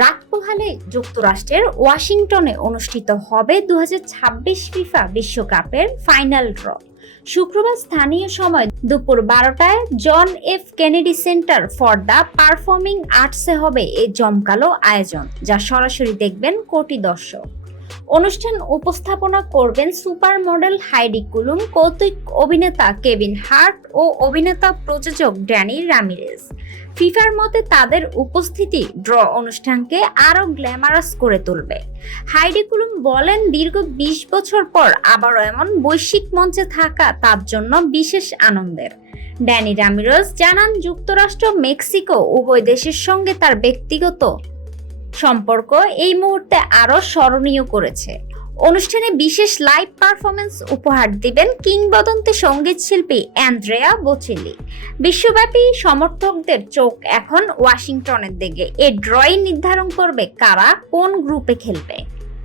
রাত পোহালে যুক্তরাষ্ট্রের ওয়াশিংটনে অনুষ্ঠিত হবে 2026 ফিফা বিশ্বকাপের ফাইনাল ড্র। শুক্রবার স্থানীয় সময় দুপুর 12টায় John F Kennedy Center for the Performing আর্টসে হবে এই জমকালো আয়োজন, যা সরাসরি দেখবেন কোটি দর্শক। অনুষ্ঠান উপস্থাপনা করবেন সুপার মডেল হাইডি কুলুম, কৌতুক অভিনেতা কেভিন হার্ট ও অভিনেতা প্রযোজক ড্যানি রামিরেজ। ফিফার মতে তাদের উপস্থিতি ড্র অনুষ্ঠানকে আরো গ্ল্যামারাস করে তুলবে। হাইডি কুলুম বলেন, দীর্ঘ 20 বছর পর আবারও এমন বৈশ্বিক মঞ্চে থাকা তার জন্য বিশেষ আনন্দের। ড্যানি রামিরেজ জানান, যুক্তরাষ্ট্র মেক্সিকো উভয় দেশের সঙ্গে তার ব্যক্তিগত সম্পর্ক এই মুহূর্তে আরো স্মরণীয় করেছে। অনুষ্ঠানে বিশেষ লাইভ পারফরমেন্স উপহার দিবেন কিংবদন্তি সঙ্গীত শিল্পী অ্যান্দ্রেয়া বোচেলি। বিশ্বব্যাপী সমর্থকদের চোখ এখন ওয়াশিংটনের দিকে। এই ড্রই নির্ধারণ করবে কারা কোন গ্রুপে খেলবে।